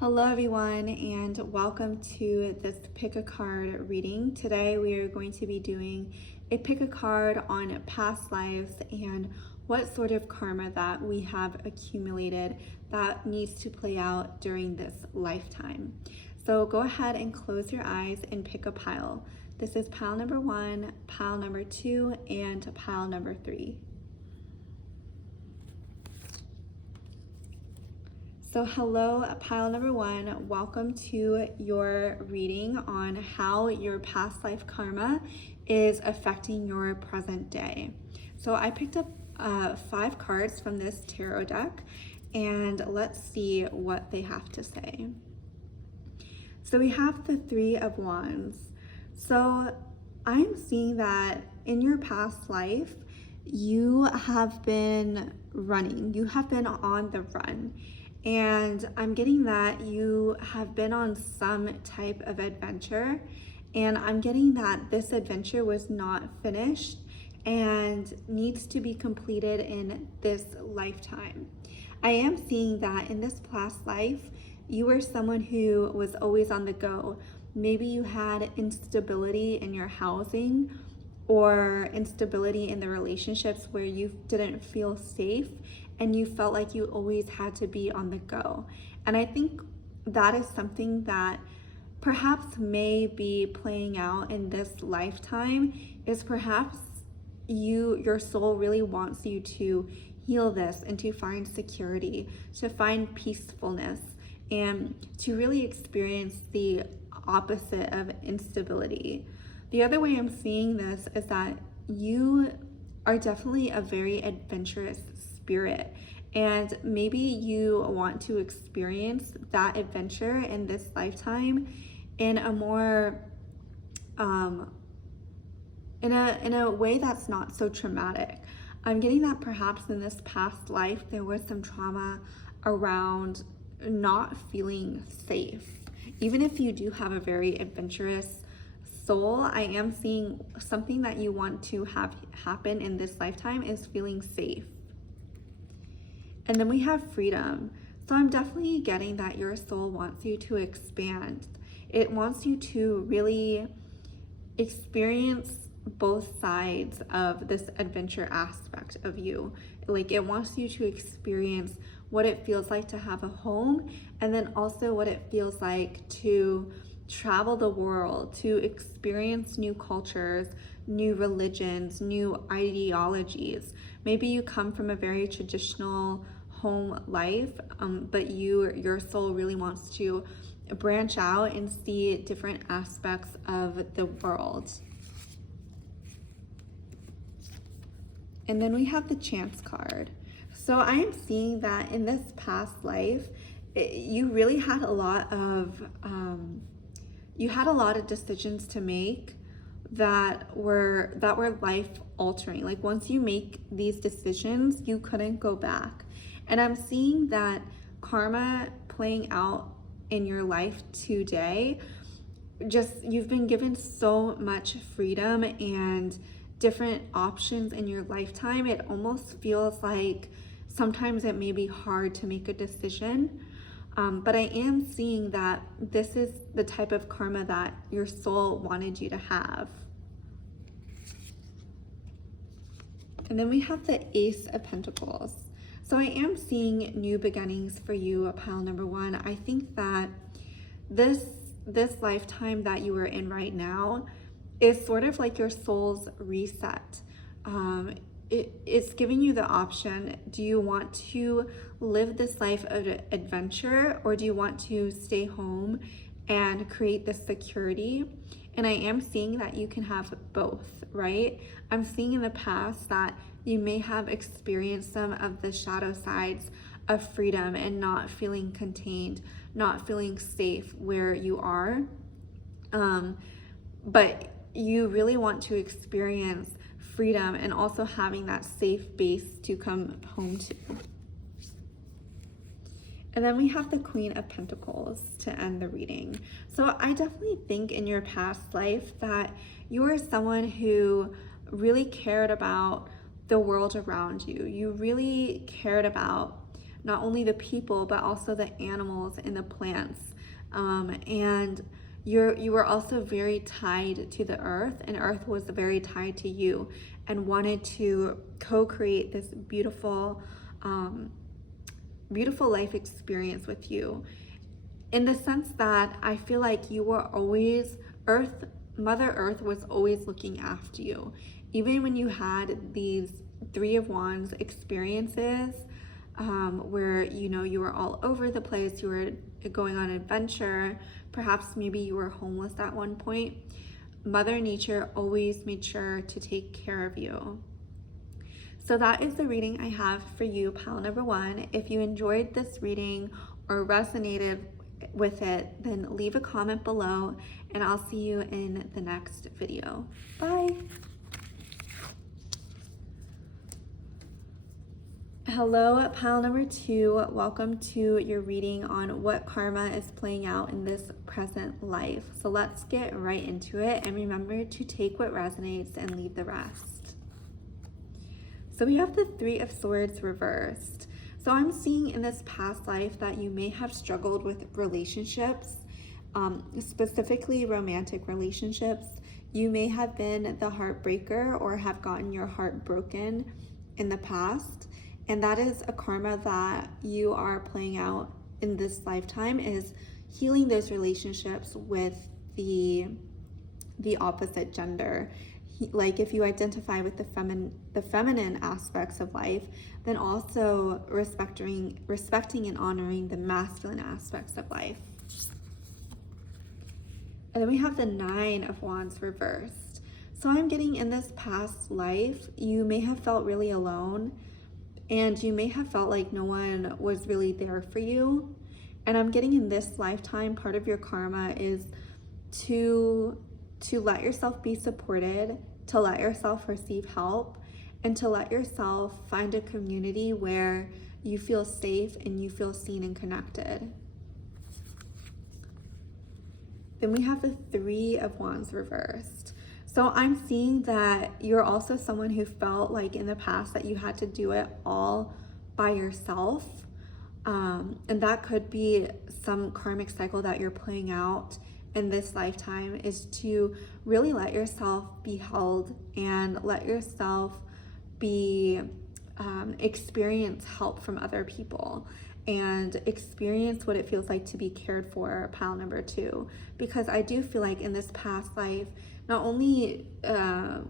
Hello everyone and welcome to this pick a card reading. Today we are going to be doing a pick a card on past lives and what sort of karma that we have accumulated that needs to play out during this lifetime. So go ahead and close your eyes and pick a pile. This is pile number 1, pile number 2, and pile number 3. So hello, pile number 1. Welcome to your reading on how your past life karma is affecting your present day. So I picked up 5 cards from this tarot deck, and let's see what they have to say. So we have the 3 of Wands. So I'm seeing that in your past life, you have been running, you have been on the run. And I'm getting that you have been on some type of adventure, and I'm getting that this adventure was not finished and needs to be completed in this lifetime. I am seeing that in this past life, you were someone who was always on the go. Maybe you had instability in your housing or instability in the relationships where you didn't feel safe and you felt like you always had to be on the go. And I think that is something that perhaps may be playing out in this lifetime, is perhaps your soul really wants you to heal this and to find security, to find peacefulness, and to really experience the opposite of instability. The other way I'm seeing this is that you are definitely a very adventurous spirit, and maybe you want to experience that adventure in this lifetime in a more in a way that's not so traumatic. I'm getting that perhaps in this past life there was some trauma around not feeling safe. Even if you do have a very adventurous soul, I am seeing something that you want to have happen in this lifetime is feeling safe. And then we have freedom. So I'm definitely getting that your soul wants you to expand. It wants you to really experience both sides of this adventure aspect of you. Like, it wants you to experience what it feels like to have a home, and then also what it feels like to travel the world, to experience new cultures, new religions, new ideologies. Maybe you come from a very traditional home life, but your soul really wants to branch out and see different aspects of the world. And then we have the Chance card. So I am seeing that in this past life, you really had a lot of decisions to make that were life altering. Like, once you make these decisions, you couldn't go back. And I'm seeing that karma playing out in your life today. Just, you've been given so much freedom and different options in your lifetime. It almost feels like sometimes it may be hard to make a decision. But I am seeing that this is the type of karma that your soul wanted you to have. And then we have the Ace of Pentacles. So I am seeing new beginnings for you, pile number 1. I think that this lifetime that you are in right now is sort of like your soul's reset. It's giving you the option. Do you want to live this life of adventure, or do you want to stay home and create this security? And I am seeing that you can have both, right? I'm seeing in the past that you may have experienced some of the shadow sides of freedom and not feeling contained, not feeling safe where you are. But you really want to experience freedom and also having that safe base to come home to. And then we have the Queen of Pentacles to end the reading. So I definitely think in your past life that you are someone who really cared about the world around you. You really cared about not only the people, but also the animals and the plants. And you were also very tied to the earth, and earth was very tied to you and wanted to co-create this beautiful life experience with you, in the sense that I feel like you were always Mother Earth was always looking after you. Even when you had these Three of Wands experiences, where you were all over the place, you were going on an adventure, perhaps maybe you were homeless at one point, Mother Nature always made sure to take care of you. So that is the reading I have for you, pile number 1. If you enjoyed this reading or resonated with it, then leave a comment below, and I'll see you in the next video. Bye. Hello, pile number 2. Welcome to your reading on what karma is playing out in this present life. So let's get right into it, and remember to take what resonates and leave the rest. So we have the Three of Swords reversed. So I'm seeing in this past life that you may have struggled with relationships, specifically romantic relationships. You may have been the heartbreaker or have gotten your heart broken in the past. And that is a karma that you are playing out in this lifetime, is healing those relationships with the opposite gender. Like if you identify with the feminine aspects of life, then also respecting and honoring the masculine aspects of life. And then we have the Nine of Wands reversed. So I'm getting, in this past life, you may have felt really alone, and you may have felt like no one was really there for you. And I'm getting, in this lifetime, part of your karma is to let yourself be supported, to let yourself receive help, and to let yourself find a community where you feel safe and you feel seen and connected. Then we have the Three of Wands reversed. So I'm seeing that you're also someone who felt like in the past that you had to do it all by yourself. And that could be some karmic cycle that you're playing out in this lifetime, is to really let yourself be held and let yourself be experience help from other people and experience what it feels like to be cared for, pile number 2. Because I do feel like in this past life, not only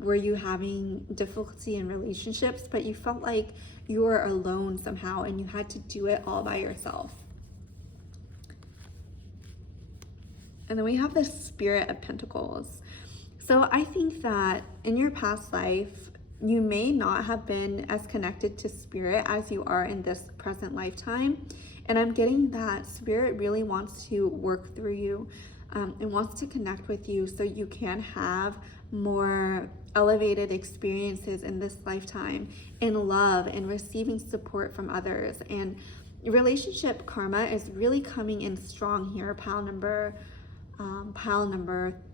were you having difficulty in relationships, but you felt like you were alone somehow and you had to do it all by yourself. And then we have the Spirit of Pentacles. So I think that in your past life, you may not have been as connected to Spirit as you are in this present lifetime. And I'm getting that Spirit really wants to work through you and wants to connect with you so you can have more elevated experiences in this lifetime in love and receiving support from others. And relationship karma is really coming in strong here, pile number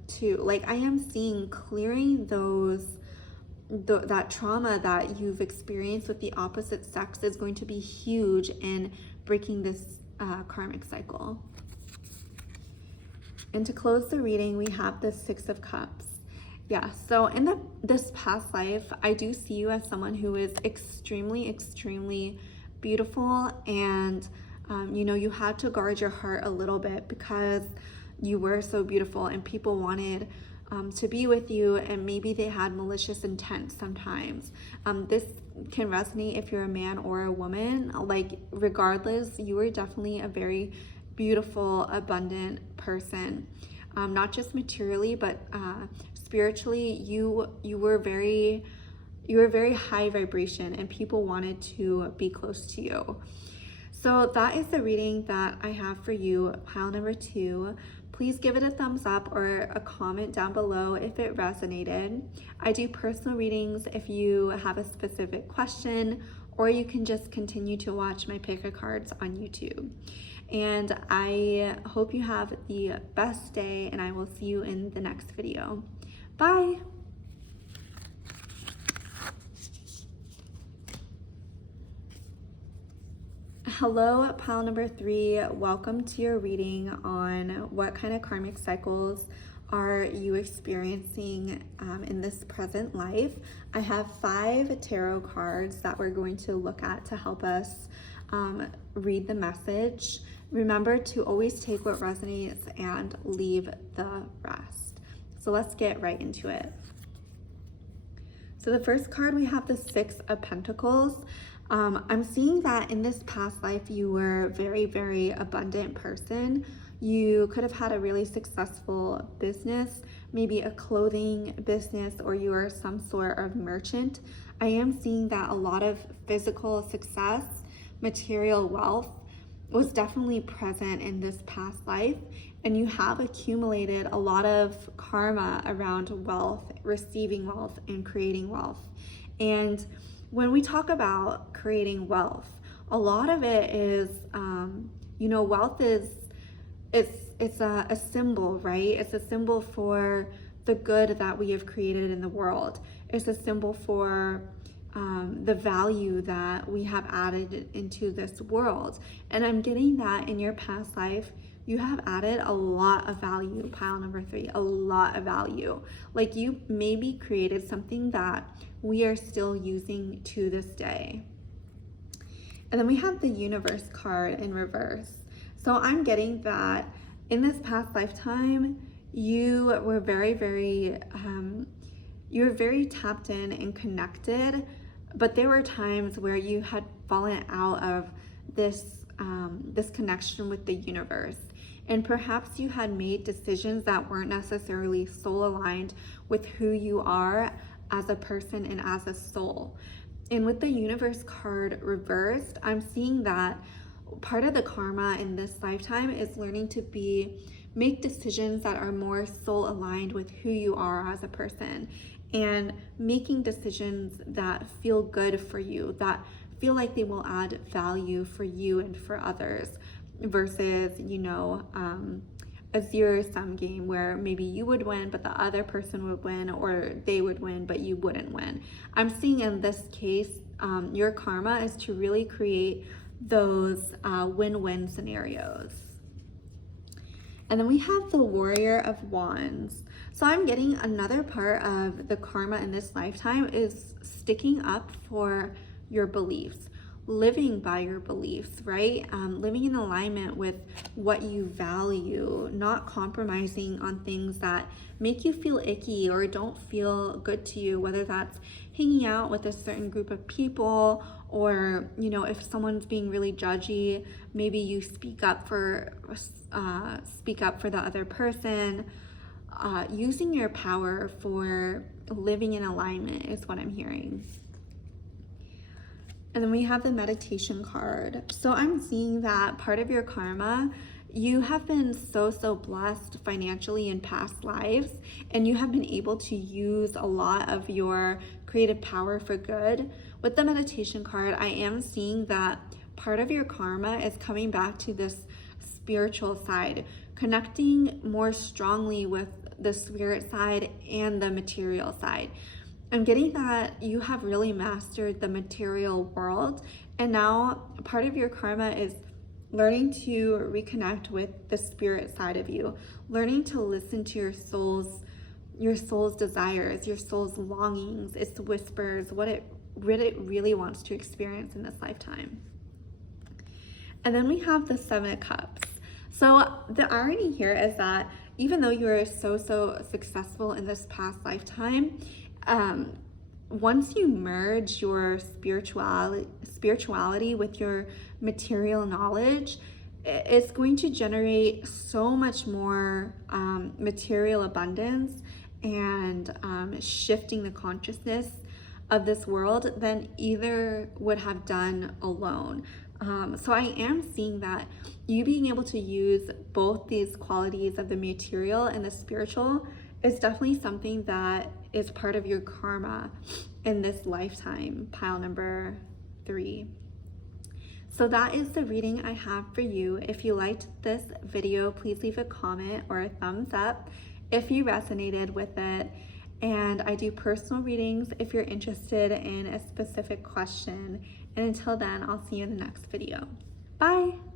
2. Like I am seeing clearing that trauma that you've experienced with the opposite sex is going to be huge in breaking this karmic cycle. And to close the reading, we have the Six of Cups. Yeah, so in this past life, I do see you as someone who is extremely, extremely beautiful, and you had to guard your heart a little bit because you were so beautiful and people wanted to be with you, and maybe they had malicious intent sometimes. This can resonate if you're a man or a woman. Like regardless, you were definitely a very beautiful, abundant person, not just materially, but spiritually. You were very high vibration, and people wanted to be close to you. So that is the reading that I have for you, pile number 2. Please give it a thumbs up or a comment down below if it resonated. I do personal readings if you have a specific question, or you can just continue to watch my pick a cards on YouTube. And I hope you have the best day, and I will see you in the next video. Bye. Hello, pile number 3. Welcome to your reading on what kind of karmic cycles are you experiencing in this present life. I have 5 tarot cards that we're going to look at to help us read the message. Remember to always take what resonates and leave the rest. So let's get right into it. So the first card, we have the 6 of Pentacles. I'm seeing that in this past life, you were a very, very abundant person. You could have had a really successful business, maybe a clothing business, or you are some sort of merchant. I am seeing that a lot of physical success, material wealth was definitely present in this past life, and you have accumulated a lot of karma around wealth, receiving wealth, and creating wealth. And when we talk about creating wealth, a lot of it is, wealth is, it's a symbol, right? It's a symbol for the good that we have created in the world. It's a symbol for the value that we have added into this world. And I'm getting that in your past life, you have added a lot of value, pile number 3, a lot of value. Like you maybe created something that we are still using to this day. And then we have the Universe card in reverse. So I'm getting that in this past lifetime, you were very, very, you were very tapped in and connected, but there were times where you had fallen out of this connection with the universe. And perhaps you had made decisions that weren't necessarily soul aligned with who you are as a person and as a soul. And with the Universe card reversed, I'm seeing that part of the karma in this lifetime is learning to make decisions that are more soul aligned with who you are as a person, and making decisions that feel good for you, that feel like they will add value for you and for others, versus, a zero-sum game where maybe you would win, but the other person would win, or they would win, but you wouldn't win. I'm seeing in this case, your karma is to really create those win-win scenarios. And then we have the Warrior of Wands. So I'm getting another part of the karma in this lifetime is sticking up for your beliefs, living by your beliefs, right? Living in alignment with what you value, not compromising on things that make you feel icky or don't feel good to you, whether that's hanging out with a certain group of people, or, if someone's being really judgy, maybe you speak up for the other person. Using your power for living in alignment is what I'm hearing. And then we have the meditation card. So I'm seeing that part of your karma, you have been so blessed financially in past lives, and you have been able to use a lot of your creative power for good. With the meditation card, I am seeing that part of your karma is coming back to this spiritual side, connecting more strongly with the spirit side and the material side. I'm getting that you have really mastered the material world, and now part of your karma is learning to reconnect with the spirit side of you, learning to listen to your soul's desires, your soul's longings, its whispers, what it really wants to experience in this lifetime. And then we have the 7 of Cups. So the irony here is that even though you are so successful in this past lifetime, once you merge your spirituality with your material knowledge, it's going to generate so much more material abundance and shifting the consciousness of this world than either would have done alone. So I am seeing that you being able to use both these qualities of the material and the spiritual is definitely something that is part of your karma in this lifetime, pile number 3. So that is the reading I have for you. If you liked this video, please leave a comment or a thumbs up if you resonated with it. And I do personal readings if you're interested in a specific question. And until then, I'll see you in the next video. Bye.